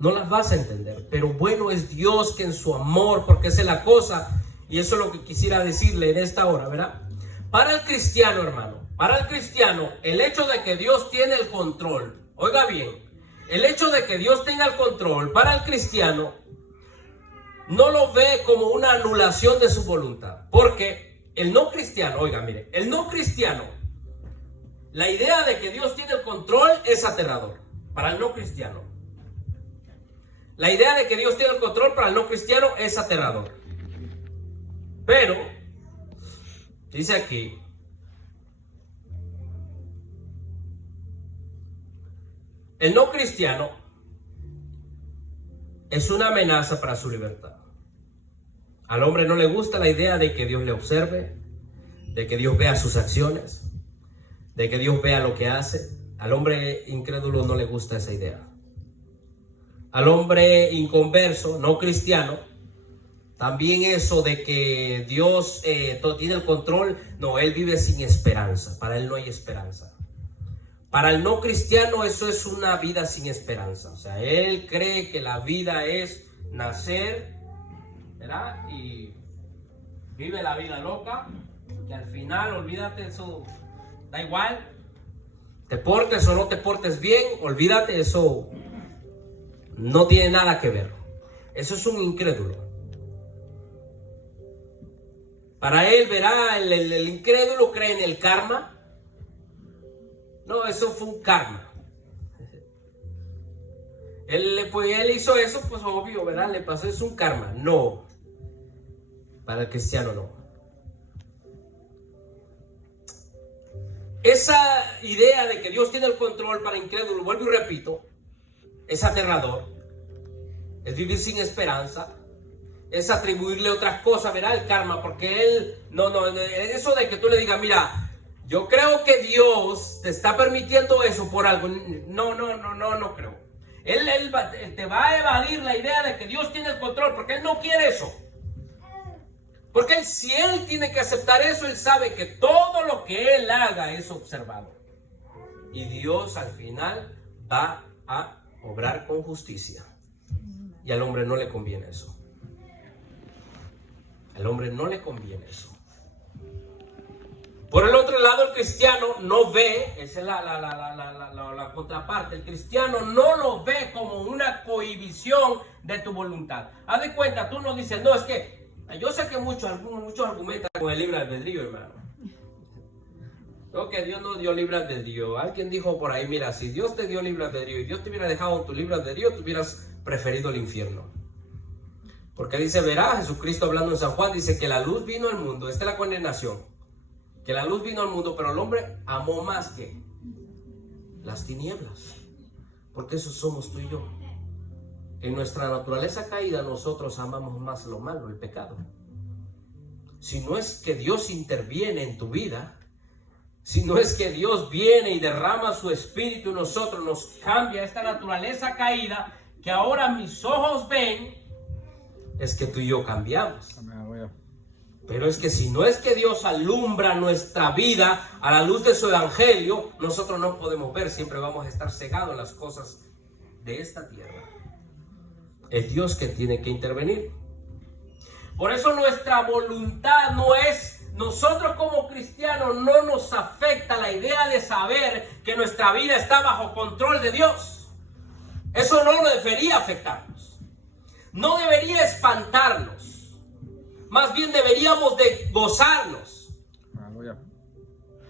No las vas a entender. Pero bueno es Dios que en su amor, porque esa es la cosa, y eso es lo que quisiera decirle en esta hora, ¿verdad? Para el cristiano, hermano, para el cristiano, el hecho de que Dios tiene el control, oiga bien, el hecho de que Dios tenga el control para el cristiano no lo ve como una anulación de su voluntad. Porque el no cristiano, oiga, mire, el no cristiano, la idea de que Dios tiene el control es aterrador para el no cristiano. La idea de que Dios tiene el control para el no cristiano es aterrador. Pero, dice aquí, el no cristiano es una amenaza para su libertad. Al hombre no le gusta la idea de que Dios le observe, de que Dios vea sus acciones, de que Dios vea lo que hace. Al hombre incrédulo no le gusta esa idea. Al hombre inconverso, no cristiano, también eso de que Dios tiene el control, no, él vive sin esperanza. Para él no hay esperanza. Para el no cristiano eso es una vida sin esperanza. O sea, él cree que la vida es nacer, ¿verdad? Y vive la vida loca Que al final, olvídate eso, da igual. Te portes o no te portes bien, olvídate, eso no tiene nada que ver. Eso es un incrédulo. Para él, verá, el incrédulo cree en el karma. No, eso fue un karma. Él hizo eso, pues obvio, ¿verdad? Le pasó, es un karma. No. Para el cristiano no. Esa idea de que Dios tiene el control para incrédulo, vuelvo y repito, es aterrador. Es vivir sin esperanza. Es atribuirle otras cosas, ¿verdad? El karma, porque él, eso de que tú le digas, mira, yo creo que Dios te está permitiendo eso por algo. No creo. Él te va a evadir la idea de que Dios tiene el control, porque él no quiere eso. Porque si él tiene que aceptar eso, él sabe que todo lo que él haga es observado. Y Dios al final va a obrar con justicia. Y al hombre no le conviene eso. Al hombre no le conviene eso. Por el otro lado, el cristiano no ve, esa es la contraparte, el cristiano no lo ve como una cohibición de tu voluntad. Haz de cuenta, tú no dices, no, es que yo sé que muchos argumentan con el libre albedrío, hermano. No, que Dios no dio libre albedrío. Alguien dijo por ahí, mira, si Dios te dio libre albedrío y Dios te hubiera dejado tu libre albedrío, tú hubieras preferido el infierno. Porque dice, verá, Jesucristo hablando en San Juan, dice que la luz vino al mundo, esta es la condenación. Que la luz vino al mundo, pero el hombre amó más que las tinieblas. Porque eso somos tú y yo. En nuestra naturaleza caída nosotros amamos más lo malo, el pecado. Si no es que Dios interviene en tu vida, si no es que Dios viene y derrama su espíritu en nosotros, nos cambia esta naturaleza caída que ahora mis ojos ven, es que tú y yo cambiamos. Pero es que si no es que Dios alumbra nuestra vida a la luz de su evangelio, nosotros no podemos ver, siempre vamos a estar cegados en las cosas de esta tierra. Es Dios que tiene que intervenir. Por eso nuestra voluntad no es, nosotros como cristianos no nos afecta la idea de saber que nuestra vida está bajo control de Dios. Eso no debería afectarnos. No debería espantarnos. Más bien deberíamos de gozarnos.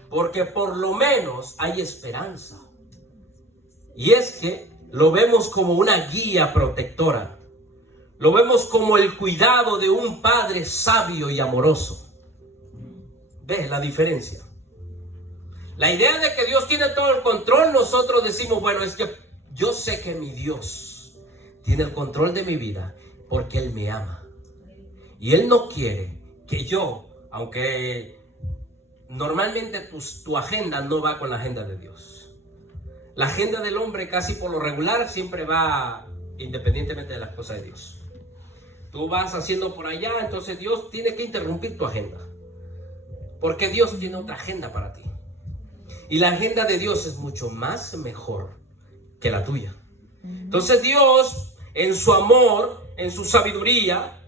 Porque por lo menos hay esperanza. Y es que lo vemos como una guía protectora. Lo vemos como el cuidado de un padre sabio y amoroso. ¿Ves la diferencia? La idea de que Dios tiene todo el control, nosotros decimos, bueno, es que yo sé que mi Dios tiene el control de mi vida porque Él me ama. Y Él no quiere que yo, aunque normalmente tu agenda no va con la agenda de Dios. La agenda del hombre casi por lo regular siempre va independientemente de las cosas de Dios. Tú vas haciendo por allá, entonces Dios tiene que interrumpir tu agenda. Porque Dios tiene otra agenda para ti. Y la agenda de Dios es mucho más mejor que la tuya. Entonces Dios, en su amor, en su sabiduría,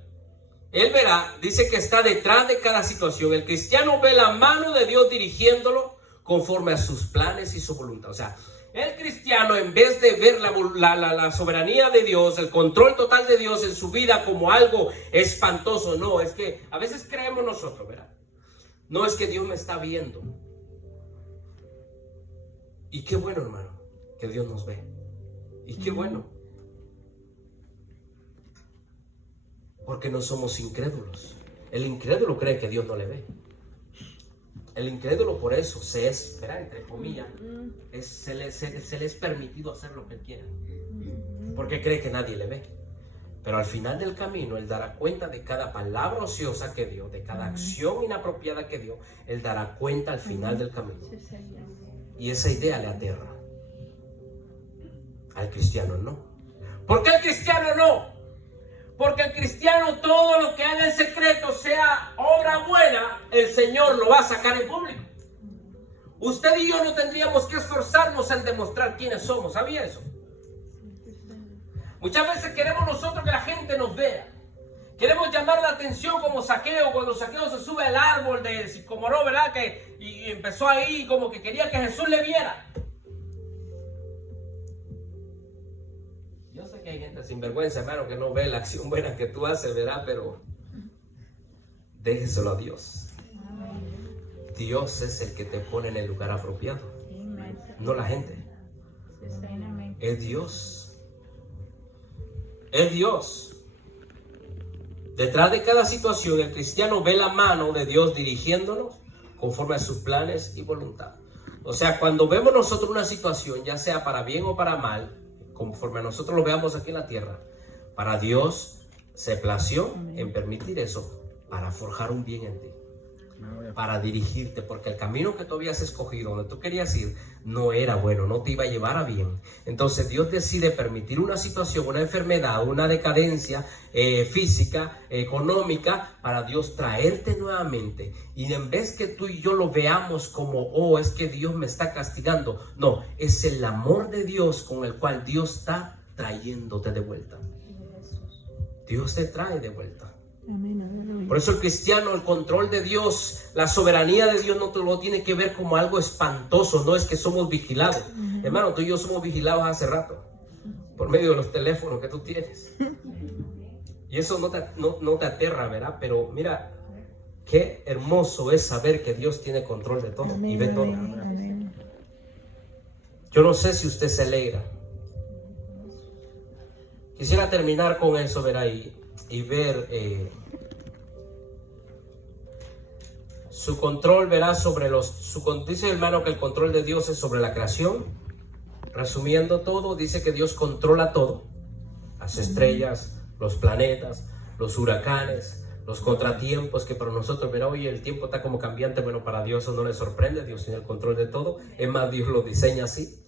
Él verá, dice que está detrás de cada situación. El cristiano ve la mano de Dios dirigiéndolo conforme a sus planes y su voluntad. O sea, el cristiano, en vez de ver la soberanía de Dios, el control total de Dios en su vida como algo espantoso, no, es que a veces creemos nosotros, ¿verdad? No es que Dios me está viendo. Y qué bueno, hermano, que Dios nos ve. Y qué bueno. Porque no somos incrédulos. El incrédulo cree que Dios no le ve. El incrédulo por eso espera, entre comillas, se le es permitido hacer lo que él quiera. Porque cree que nadie le ve. Pero al final del camino, Él dará cuenta de cada palabra ociosa que dio, de cada acción inapropiada que dio. Él dará cuenta al final del camino. Y esa idea le aterra. Al cristiano no. ¿Por qué al cristiano no? Porque el cristiano, todo lo que haga en secreto, sea obra buena, el Señor lo va a sacar en público. Usted y yo no tendríamos que esforzarnos en demostrar quiénes somos. ¿Sabía eso? Muchas veces queremos nosotros que la gente nos vea, Queremos llamar la atención como Zaqueo, cuando Zaqueo se sube al árbol de sicómoro, ¿verdad? Y empezó ahí como que quería que Jesús le viera. Yo sé que hay gente sinvergüenza, hermano, que no ve la acción buena que tú haces, ¿verdad? Pero déjeselo a Dios. Dios es el que te pone en el lugar apropiado, no la gente. Es Dios. Es Dios. Detrás de cada situación, el cristiano ve la mano de Dios dirigiéndonos conforme a sus planes y voluntad. O sea, cuando vemos nosotros una situación, ya sea para bien o para mal, conforme a nosotros lo veamos aquí en la tierra, para Dios se plació en permitir eso para forjar un bien en ti, para dirigirte, porque el camino que tú habías escogido, donde tú querías ir, no era bueno, no te iba a llevar a bien. Entonces Dios decide permitir una situación, una enfermedad, una decadencia física, económica, para Dios traerte nuevamente. Y en vez que tú y yo lo veamos como, oh, es que Dios me está castigando, no, es el amor de Dios con el cual Dios está trayéndote de vuelta. Dios te trae de vuelta. Por eso el cristiano, el control de Dios, la soberanía de Dios no te lo tiene que ver como algo espantoso. No es que somos vigilados. Hermano, tú y yo somos vigilados hace rato por medio de los teléfonos que tú tienes. Y eso no te aterra, ¿verdad? Pero mira, qué hermoso es saber que Dios tiene control de todo y ve todo. Yo no sé si usted se alegra. Quisiera terminar con eso, ¿verdad? Y ver su control, verá, sobre dice el hermano que el control de Dios es sobre la creación. Resumiendo todo, dice que Dios controla todo: las estrellas, los planetas, los huracanes, los contratiempos, que para nosotros, verá, oye, el tiempo está como cambiante. Bueno, para Dios eso no le sorprende. Dios tiene el control de todo. Es más, Dios lo diseña así.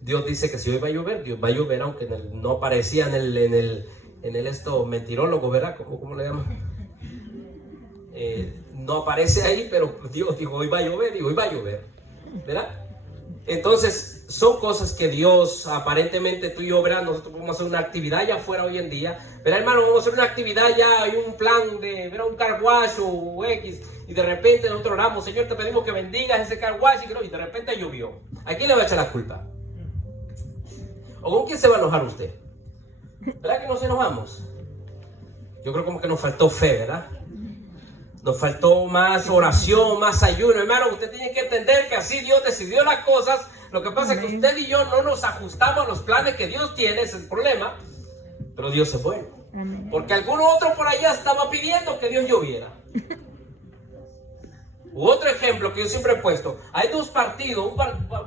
Dios dice que si hoy va a llover, Dios va a llover, aunque no aparecía en el esto mentirólogo, ¿verdad? ¿Cómo le llaman? No aparece ahí, pero Dios dijo, hoy va a llover, y hoy va a llover, ¿verdad? Entonces, son cosas que Dios, aparentemente tú y yo, ¿verdad? Nosotros podemos hacer una actividad allá afuera hoy en día, ¿verdad, hermano? Vamos a hacer una actividad ya, hay un plan de, ¿verdad? Un car wash o X, y de repente nosotros oramos, Señor, te pedimos que bendigas ese car wash, y de repente llovió. ¿A quién le va a echar la culpa? ¿O con quién se va a enojar usted? ¿Verdad que nos enojamos? Yo creo como que nos faltó fe, ¿verdad? Nos faltó más oración, más ayuno. Hermano, usted tiene que entender que así Dios decidió las cosas. Lo que pasa es que usted y yo no nos ajustamos a los planes que Dios tiene, ese es el problema. Pero Dios es bueno. Porque alguno otro por allá estaba pidiendo que Dios lloviera. Otro ejemplo que yo siempre he puesto. Hay dos partidos, un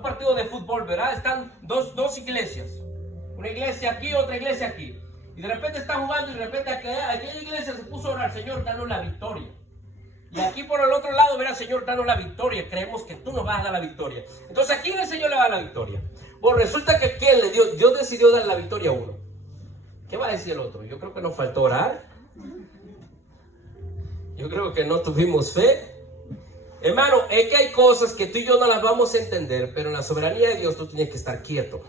partido de fútbol, ¿verdad? Están dos iglesias. Una iglesia aquí, otra iglesia aquí. Y de repente están jugando y de repente aquella iglesia se puso a orar, Señor, danos la victoria. Y aquí por el otro lado, verá, Señor, danos la victoria. Creemos que tú nos vas a dar la victoria. Entonces, ¿a quién el Señor le va a dar la victoria? Bueno, resulta que ¿quién le dio? Dios decidió dar la victoria a uno. ¿Qué va a decir el otro? Yo creo que nos faltó orar. Yo creo que no tuvimos fe. Hermano, es que hay cosas que tú y yo no las vamos a entender, pero en la soberanía de Dios tú tienes que estar quieto.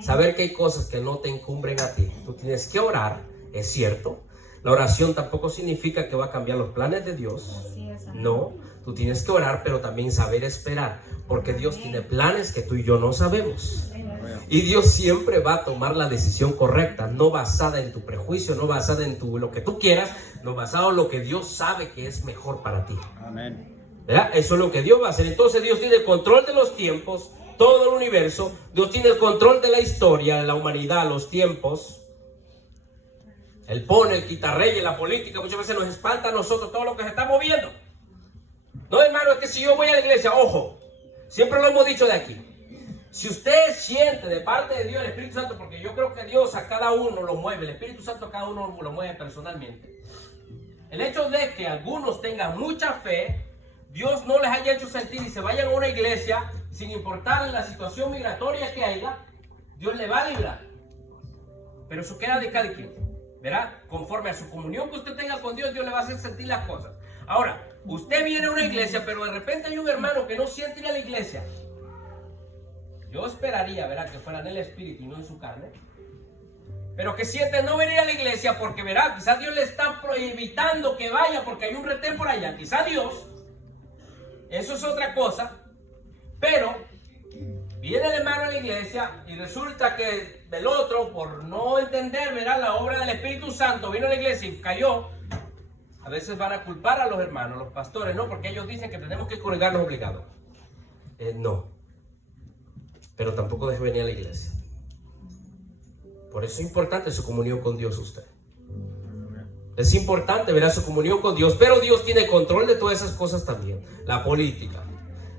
Saber que hay cosas que no te encumbren a ti. Tú tienes que orar, es cierto. La oración tampoco significa que va a cambiar los planes de Dios. No, tú tienes que orar, pero también saber esperar. Porque Dios tiene planes que tú y yo no sabemos. Y Dios siempre va a tomar la decisión correcta, no basada en tu prejuicio, no basada en lo que tú quieras, no basado en lo que Dios sabe que es mejor para ti. Amén. ¿Verdad? Eso es lo que Dios va a hacer. Entonces Dios tiene el control de los tiempos, todo el universo. Dios tiene el control de la historia, de la humanidad, los tiempos. Él pone, el quita reyes, la política. Muchas veces nos espanta a nosotros todo lo que se está moviendo. No, hermano, es que si yo voy a la iglesia, ojo, siempre lo hemos dicho de aquí. Si usted siente de parte de Dios el Espíritu Santo, porque yo creo que Dios a cada uno lo mueve, el Espíritu Santo a cada uno lo mueve personalmente. El hecho de que algunos tengan mucha fe, Dios no les haya hecho sentir y se vayan a una iglesia sin importar la situación migratoria que haya, Dios le va a librar. Pero eso queda de cada quien, ¿verdad? Conforme a su comunión que usted tenga con Dios, Dios le va a hacer sentir las cosas. Ahora, usted viene a una iglesia, pero de repente hay un hermano que no siente ir a la iglesia. Yo esperaría, ¿verdad?, que fuera en el espíritu y no en su carne. pero que siente no venir a la iglesia porque verá, quizás Dios le está evitando que vaya porque hay un retén por allá, quizás Dios, eso es otra cosa, pero viene el hermano a la iglesia y resulta que del otro, por no entender, verá, la obra del Espíritu Santo, vino a la iglesia y cayó. A veces van a culpar a los hermanos, los pastores, no, porque ellos dicen que tenemos que congregarnos obligados. No, pero tampoco deje venir a la iglesia. Por eso es importante su comunión con Dios usted. Es importante ver su comunión con Dios, pero Dios tiene control de todas esas cosas también. La política,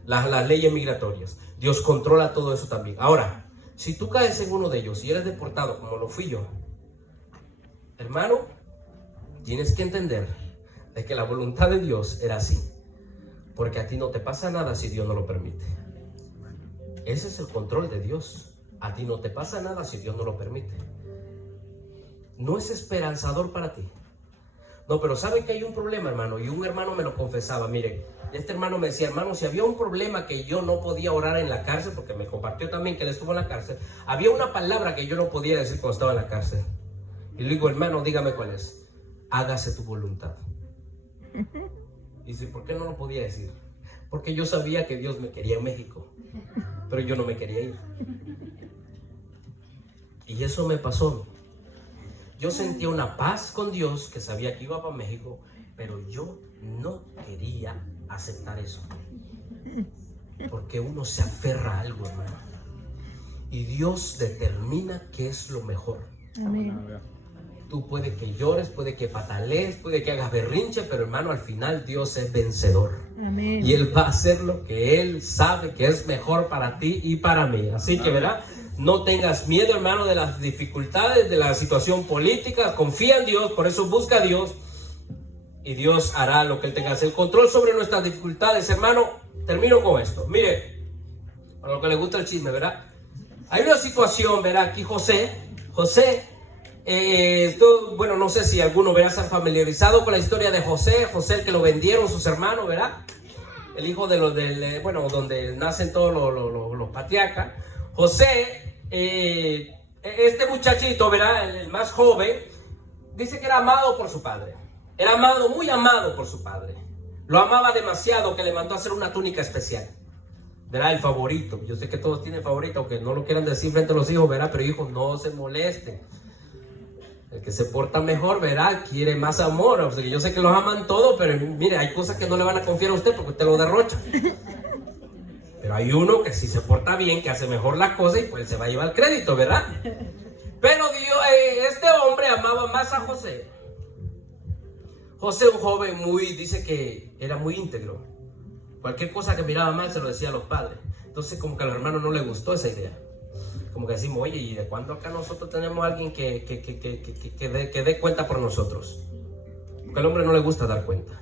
las leyes migratorias. Dios controla todo eso también. Ahora, si tú caes en uno de ellos y eres deportado como lo fui yo, hermano, tienes que entender de que la voluntad de Dios era así. Porque a ti no te pasa nada si Dios no lo permite. Ese es el control de Dios. A ti no te pasa nada si Dios no lo permite. No es esperanzador para ti. No, pero saben que hay un problema, hermano. Y un hermano me lo confesaba. Miren, este hermano me decía, hermano, si había un problema que yo no podía orar en la cárcel, porque me compartió también que él estuvo en la cárcel, había una palabra que yo no podía decir cuando estaba en la cárcel. Y le digo, hermano, dígame cuál es. Hágase tu voluntad. Y dice, ¿por qué no lo podía decir? Porque yo sabía que Dios me quería en México, pero yo no me quería ir. Y eso me pasó. Yo sentía una paz con Dios, que sabía que iba para México, pero yo no quería aceptar eso. Porque uno se aferra a algo, hermano. Y Dios determina qué es lo mejor. Amén. Tú puede que llores, puede que patalees, puede que hagas berrinche, pero hermano, al final Dios es vencedor. Amén. Y Él va a hacer lo que Él sabe que es mejor para ti y para mí. Así que, ¿verdad? No tengas miedo, hermano, de las dificultades, de la situación política. Confía en Dios, por eso busca a Dios. Y Dios hará lo que Él tenga que hacer. El control sobre nuestras dificultades, hermano. Termino con esto. Mire, para lo que le gusta el chisme, ¿verdad? Hay una situación, ¿verdad? Aquí José, bueno, no sé si alguno verá estar familiarizado con la historia de José, el que lo vendieron sus hermanos, ¿verdad? El hijo de bueno, donde nacen todos los patriarcas. José, este muchachito, ¿verdad? El más joven, dice que era amado por su padre. Era amado, muy amado por su padre. Lo amaba demasiado que le mandó a hacer una túnica especial. ¿Verdad? El favorito. Yo sé que todos tienen favorito, aunque no lo quieran decir frente a los hijos, ¿verdad? Pero hijos, no se molesten. El que se porta mejor, ¿verdad? Quiere más amor. O sea, yo sé que los aman todos, pero mire, hay cosas que no le van a confiar a usted porque usted lo derrocha. Pero hay uno que si se porta bien, que hace mejor las cosas y pues se va a llevar el crédito, ¿verdad? Pero Dios, este hombre amaba más a José. José, un joven dice que era muy íntegro. Cualquier cosa que miraba mal se lo decía a los padres. Entonces como que a los hermanos no les gustó esa idea. Como que decimos, oye, ¿y de cuándo acá nosotros tenemos a alguien que dé cuenta por nosotros? Porque al hombre no le gusta dar cuenta.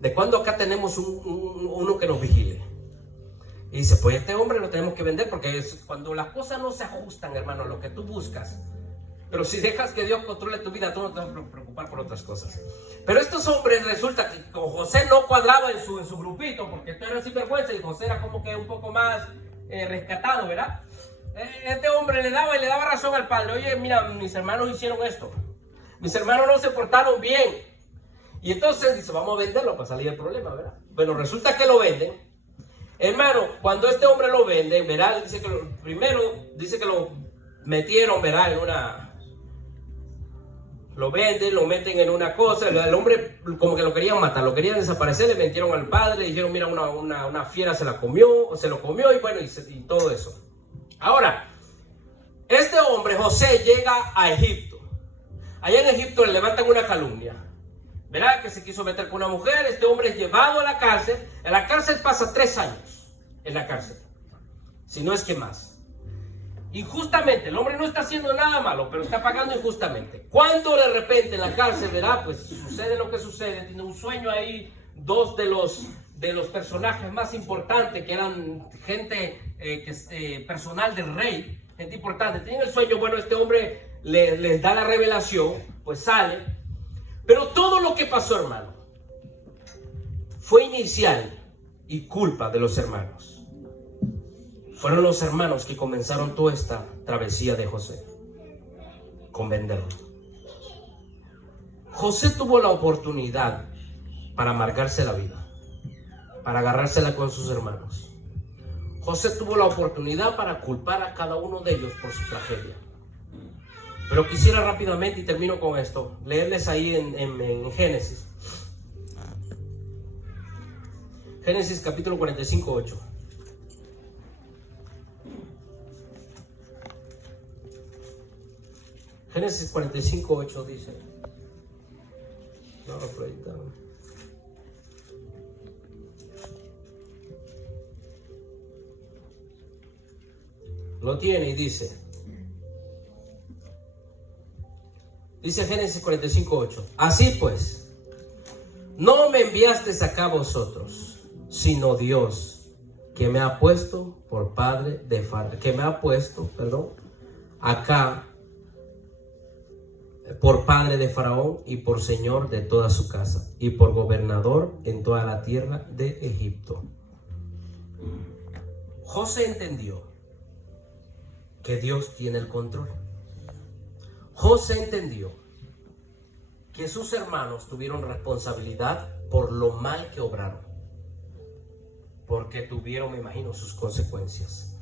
¿De cuándo acá tenemos uno que nos vigile? Y dice, pues este hombre lo tenemos que vender porque es cuando las cosas no se ajustan, hermano, a lo que tú buscas. Pero si dejas que Dios controle tu vida, tú no te vas a preocupar por otras cosas. Pero estos hombres resulta que con José no cuadraba en su grupito, porque esto era sinvergüenza y José era como que un poco más rescatado, ¿verdad? Este hombre le daba razón al padre. Oye, mira, mis hermanos hicieron esto. Mis hermanos no se portaron bien. Y entonces dice, vamos a venderlo para salir del problema, ¿verdad? Bueno, resulta que lo venden. Hermano, cuando este hombre lo vende, ¿verdad? Dice que lo metieron, ¿verdad? Lo venden, lo meten en una cosa. El hombre como que lo querían matar, lo querían desaparecer. Le metieron al padre, le dijeron, mira, una fiera se lo comió y bueno, y todo eso. Ahora, este hombre, José, llega a Egipto. Allá en Egipto le levantan una calumnia. ¿Verdad? Que se quiso meter con una mujer. Este hombre es llevado a la cárcel. En la cárcel pasa 3 años. En la cárcel. Si no es que más. Injustamente. El hombre no está haciendo nada malo, pero está pagando injustamente. Cuando de repente en la cárcel, ¿verdad? Pues sucede lo que sucede. Tiene un sueño ahí. 2 de los personajes más importantes, que eran gente personal del rey, gente importante, tienen el sueño. Bueno, este hombre les da la revelación, pues sale. Pero todo lo que pasó, hermano, fue inicial y culpa de los hermanos. Fueron los hermanos que comenzaron toda esta travesía de José. con venderlo. José tuvo la oportunidad para amargarse la vida, para agarrársela con sus hermanos. José tuvo la oportunidad para culpar a cada uno de ellos por su tragedia. Pero quisiera rápidamente, y termino con esto, leerles ahí en Génesis. Génesis capítulo 45, 8. Génesis 45, 8 dice. No, por ahí está. Lo tiene y dice. Dice Génesis 45, 8. Así pues, no me enviasteis acá vosotros, sino Dios, que me ha puesto por padre de Faraón, que me ha puesto, acá por padre de Faraón y por señor de toda su casa y por gobernador en toda la tierra de Egipto. José entendió que Dios tiene el control. José entendió que sus hermanos tuvieron responsabilidad por lo mal que obraron, porque tuvieron, me imagino, sus consecuencias.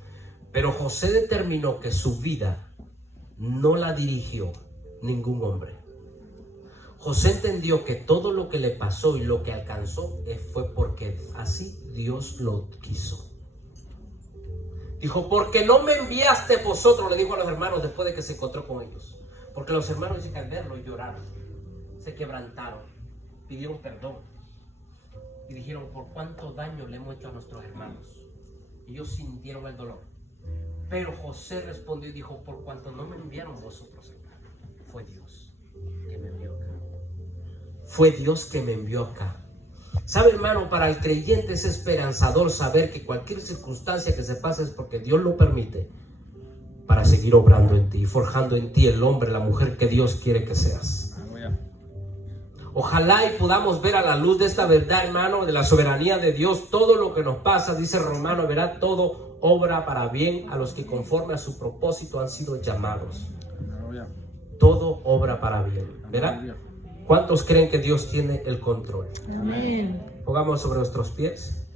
Pero José determinó que su vida no la dirigió ningún hombre. José entendió que todo lo que le pasó y lo que alcanzó fue porque así Dios lo quiso. Dijo, porque no me enviaste vosotros, le dijo a los hermanos después de que se encontró con ellos. Porque los hermanos dicen que al verlo lloraron, se quebrantaron, pidieron perdón y dijeron, por cuánto daño le hemos hecho a nuestros hermanos. Ellos sintieron el dolor. Pero José respondió y dijo, por cuanto no me enviaron vosotros, fue Dios que me envió acá. Fue Dios que me envió acá. ¿Sabe, hermano? Para el creyente es esperanzador saber que cualquier circunstancia que se pase es porque Dios lo permite para seguir obrando en ti, forjando en ti el hombre, la mujer que Dios quiere que seas. Ojalá y podamos ver a la luz de esta verdad, hermano, de la soberanía de Dios, todo lo que nos pasa, dice Romano, verá, todo obra para bien a los que conforme a su propósito han sido llamados. Todo obra para bien, ¿verdad? ¿Cuántos creen que Dios tiene el control? Amén. Pongamos sobre nuestros pies.